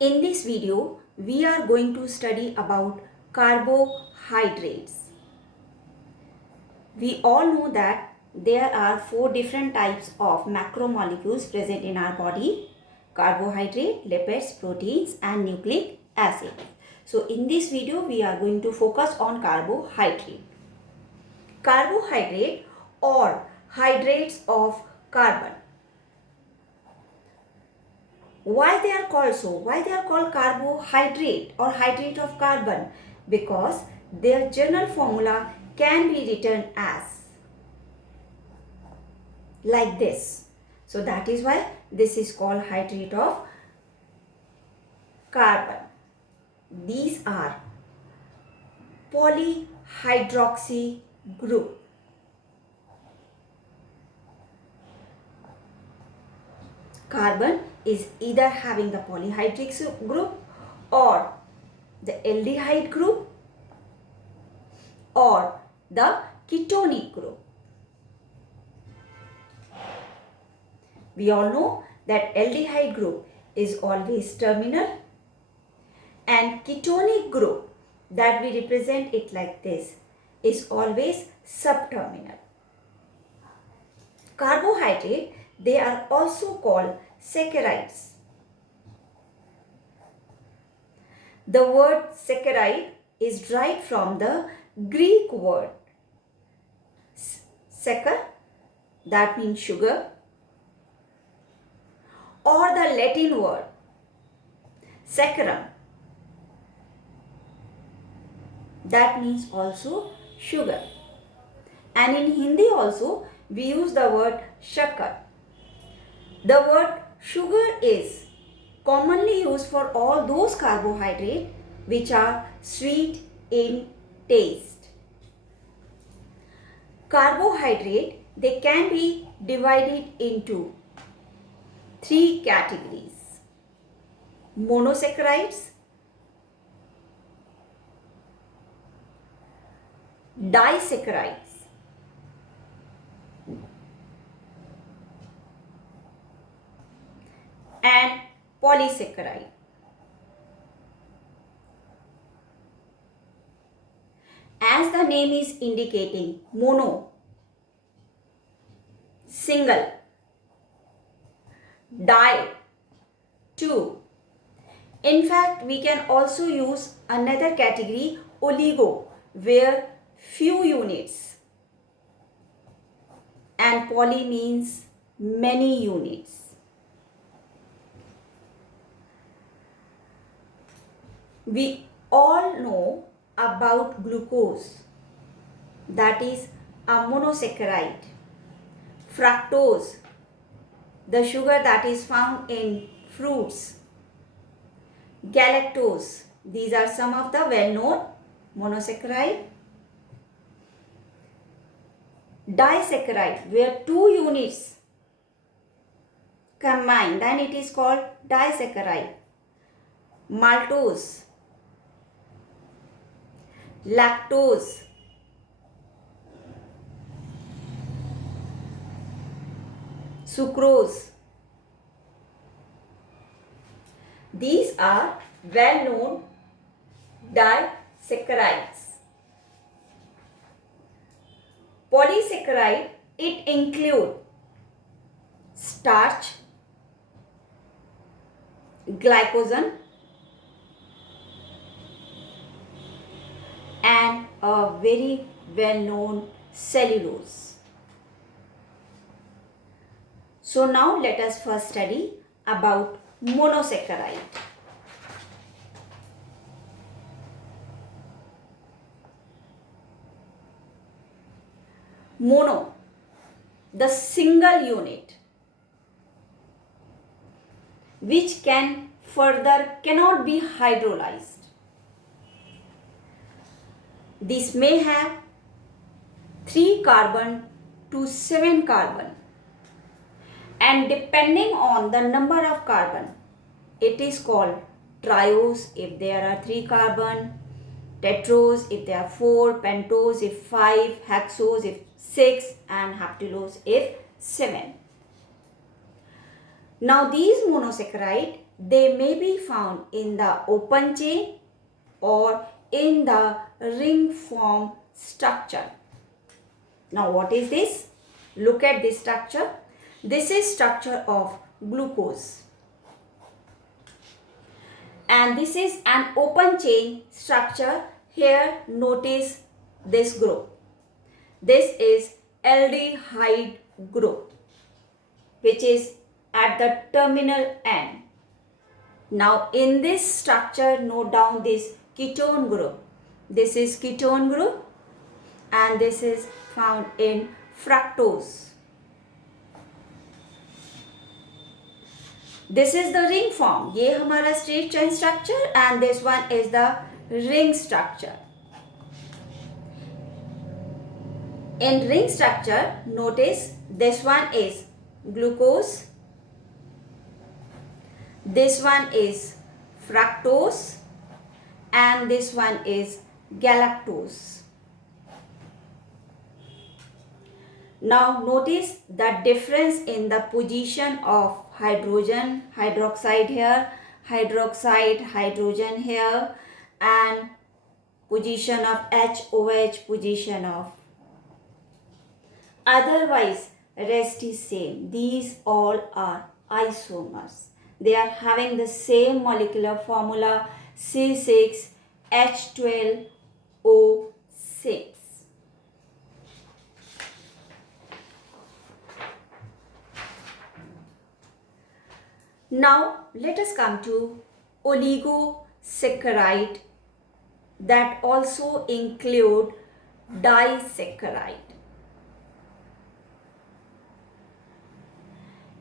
In this video, we are going to study about carbohydrates. We all know that there are four different types of macromolecules present in our body: carbohydrate, lipids, proteins and nucleic acid. So in this video, we are going to focus on carbohydrate. Carbohydrate or hydrates of carbon. Why they are called so? Why they are called carbohydrate or hydrate of carbon? Because their general formula can be written as like this. So that is why this is called hydrate of carbon. These are polyhydroxy group. Carbon is either having the polyhydroxy group or the aldehyde group or the ketonic group. We all know that aldehyde group is always terminal and ketonic group, that we represent it like this, is always subterminal. Carbohydrate, they are also called saccharides. The word saccharide is derived from the Greek word saccharine, that means sugar, or the Latin word saccharum, that means also sugar. And in Hindi also we use the word shakkar. The word sugar is commonly used for all those carbohydrates which are sweet in taste. Carbohydrate, they can be divided into three categories: monosaccharides, disaccharides, and polysaccharide. As the name is indicating, mono, single, di, two. In fact, we can also use another category, oligo, where few units, and poly means many units. We all know about glucose, that is a monosaccharide. Fructose, the sugar that is found in fruits. Galactose, these are some of the well-known monosaccharide. Disaccharide, where two units combine, then it is called disaccharide. Maltose, lactose, sucrose. These are well-known disaccharides. Polysaccharide, it include starch, glycogen, and a very well-known cellulose. So now let us first study about monosaccharide. Mono, the single unit, which cannot be hydrolyzed. This may have 3 carbon to 7 carbon, and depending on the number of carbon, it is called triose if there are 3 carbon, tetrose if there are 4, pentose if 5, hexose if 6, and heptulose if 7. Now these monosaccharide they may be found in the open chain or in the ring form structure. Now what is this? Look at this structure. This is structure of glucose. And this is an open chain structure. Here notice this group. This is aldehyde group, which is at the terminal end. Now in this structure, note down this ketone group. This is ketone group and this is found in fructose. This is the ring form. ये हमारा straight chain structure and this one is the ring structure. In ring structure, notice this one is glucose, this one is fructose and this one is galactose. Now notice the difference in the position of hydrogen, hydroxide here, hydroxide, hydrogen here, and position of HOH, position of. Otherwise, rest is same. These all are isomers. They are having the same molecular formula C6H12O6. Now let us come to oligosaccharide that also include disaccharide.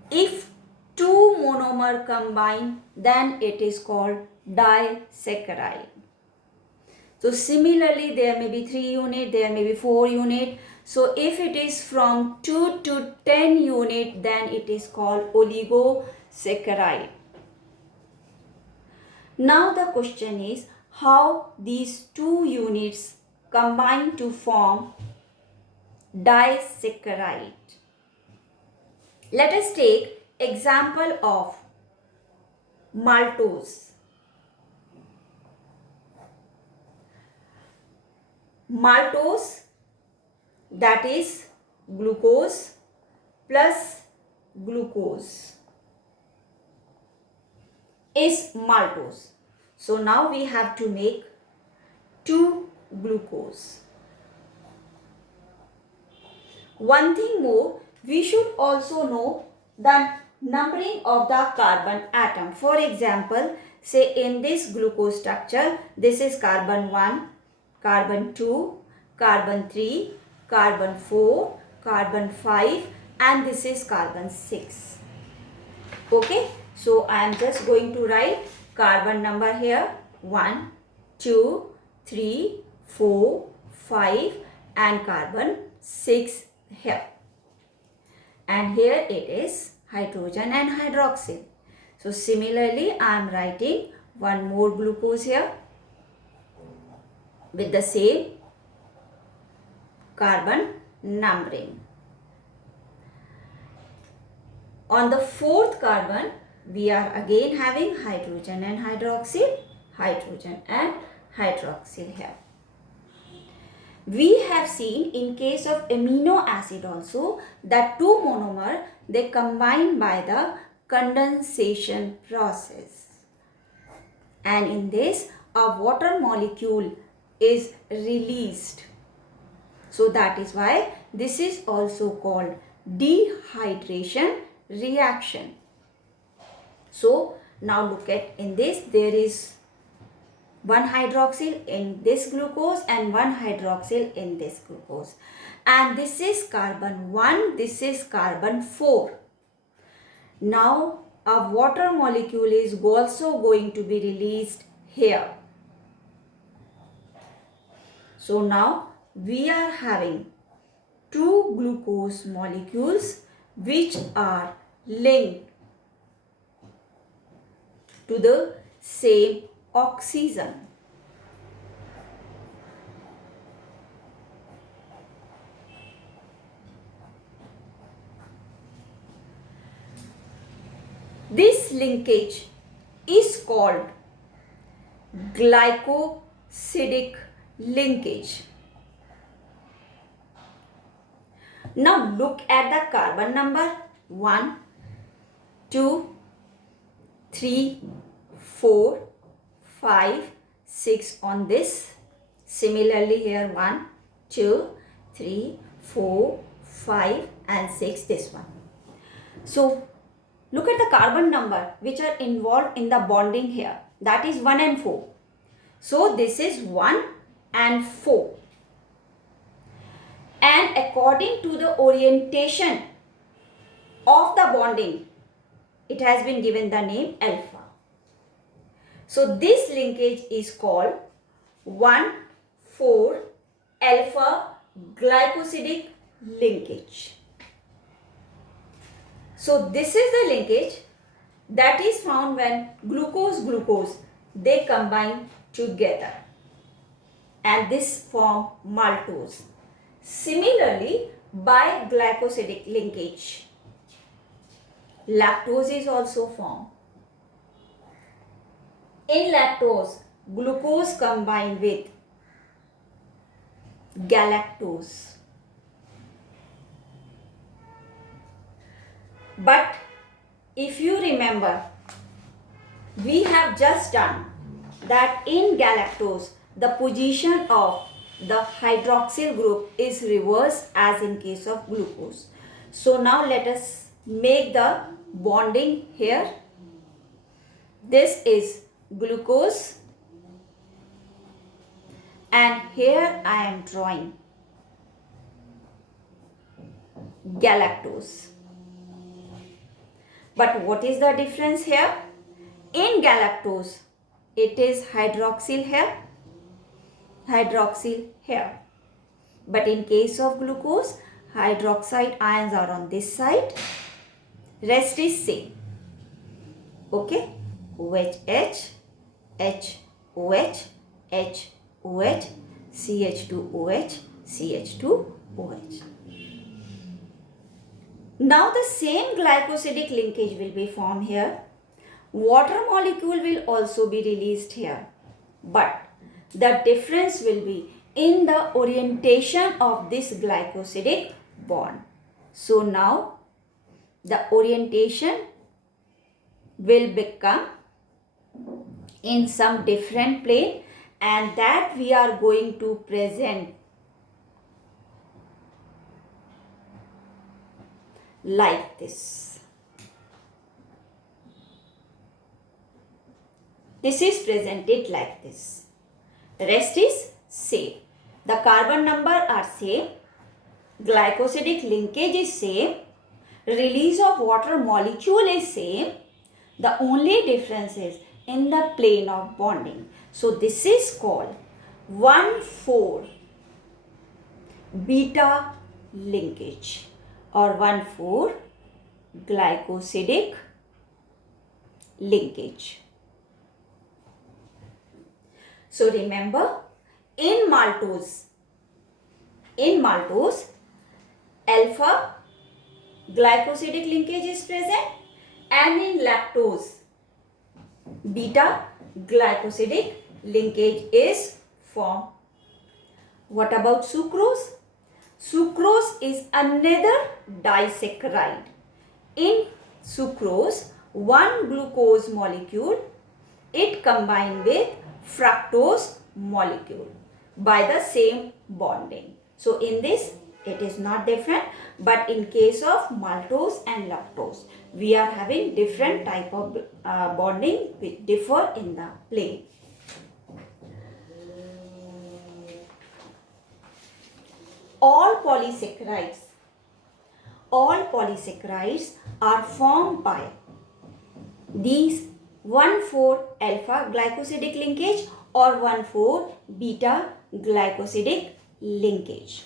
If two monomer combine, then it is called disaccharide. So similarly, there may be 3 unit, there may be 4 unit. So if it is from 2 to 10 unit, then it is called oligosaccharide. Now the question is how these 2 units combine to form disaccharide. Let us take example of maltose. Maltose, that is glucose plus glucose, is maltose. So now we have to make 2 glucose. One thing more, we should also know the numbering of the carbon atom. For example, say in this glucose structure, this is carbon 1, carbon 2, carbon 3, carbon 4, carbon 5 and this is carbon 6. Okay, so I am just going to write carbon number here 1, 2, 3, 4, 5 and carbon 6 here. And here it is hydrogen and hydroxyl. So similarly I am writing one more glucose here with the same carbon numbering. On the 4th carbon we are again having hydrogen and hydroxyl, hydrogen and hydroxyl here. We have seen in case of amino acid also that 2 monomer they combine by the condensation process. And in this a water molecule is released. So that is why this is also called dehydration reaction. So now look at in this there is 1 hydroxyl in this glucose and 1 hydroxyl in this glucose. And this is carbon 1, this is carbon 4. Now a water molecule is also going to be released here. So now we are having 2 glucose molecules which are linked to the same oxygen. This linkage is called glycosidic linkage. Now look at the carbon number 1, 2, 3, 4, 5, 6 on this. Similarly here 1, 2, 3, 4, 5 and 6 this one. So look at the carbon number which are involved in the bonding here. That is 1 and 4. So this is 1 and 4. And according to the orientation of the bonding, it has been given the name alpha. So this linkage is called 1,4 alpha glycosidic linkage. So this is the linkage that is found when glucose they combine together and this form maltose. Similarly, by glycosidic linkage, lactose is also formed. In lactose, glucose combined with galactose. But if you remember, we have just done that in galactose, the position of the hydroxyl group is reversed as in case of glucose. So now let us make the bonding here. This is glucose and here I am drawing galactose. But what is the difference here? In galactose, it is hydroxyl here, hydroxyl here. But in case of glucose, hydroxide ions are on this side. Rest is same. Okay? OH, HOH, HOH, CH2OH, CH2OH. Now the same glycosidic linkage will be formed here. Water molecule will also be released here. But the difference will be in the orientation of this glycosidic bond. So now the orientation will become in some different plane and that we are going to present like this. This is presented like this. Rest is same. The carbon number are same. Glycosidic linkage is same. Release of water molecule is same. The only difference is in the plane of bonding. So this is called 1,4 beta linkage or 1,4 glycosidic linkage. So remember, in maltose alpha glycosidic linkage is present and in lactose beta glycosidic linkage is formed. What about sucrose? Sucrose is another disaccharide. In sucrose, one glucose molecule, it combined with fructose molecule by the same bonding. So in this, it is not different, but in case of maltose and lactose, we are having different type of bonding which differ in the plane. All polysaccharides are formed by these 1,4 alpha glycosidic linkage or 1,4 beta glycosidic linkage.